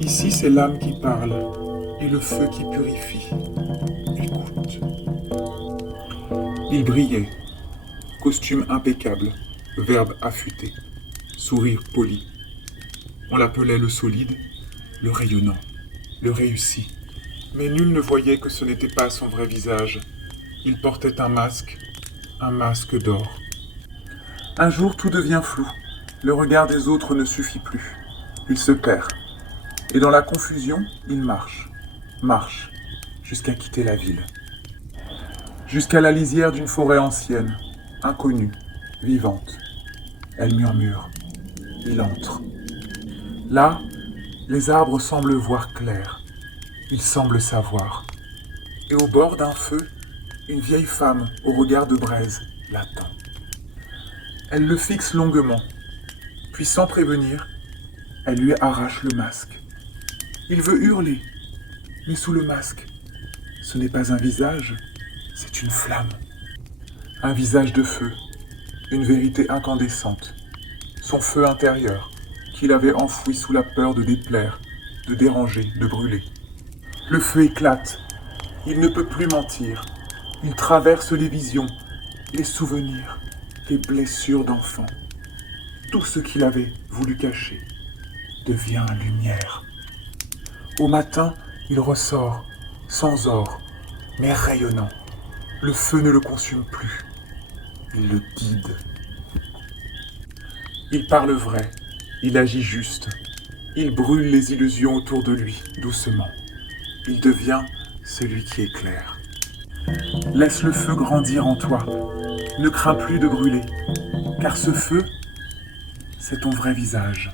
Ici, c'est l'âme qui parle et le feu qui purifie. Écoute. Il brillait, costume impeccable, verbe affûté, sourire poli. On l'appelait le solide, le rayonnant, le réussi. Mais nul ne voyait que ce n'était pas son vrai visage. Il portait un masque d'or. Un jour, tout devient flou. Le regard des autres ne suffit plus. Il se perd. Et dans la confusion, il marche, jusqu'à quitter la ville. Jusqu'à la lisière d'une forêt ancienne, inconnue, vivante. Elle murmure. Il entre. Là, les arbres semblent voir clair. Ils semblent savoir. Et au bord d'un feu, une vieille femme au regard de braise l'attend. Elle le fixe longuement, puis sans prévenir, elle lui arrache le masque. Il veut hurler, mais sous le masque, ce n'est pas un visage, c'est une flamme. Un visage de feu, une vérité incandescente. Son feu intérieur, qu'il avait enfoui sous la peur de déplaire, de déranger, de brûler. Le feu éclate, il ne peut plus mentir. Il traverse les visions, les souvenirs, les blessures d'enfant. Tout ce qu'il avait voulu cacher devient lumière. Au matin, il ressort, sans or, mais rayonnant. Le feu ne le consume plus, il le guide. Il parle vrai, il agit juste. Il brûle les illusions autour de lui, doucement. Il devient celui qui éclaire. Laisse le feu grandir en toi. Ne crains plus de brûler, car ce feu, c'est ton vrai visage.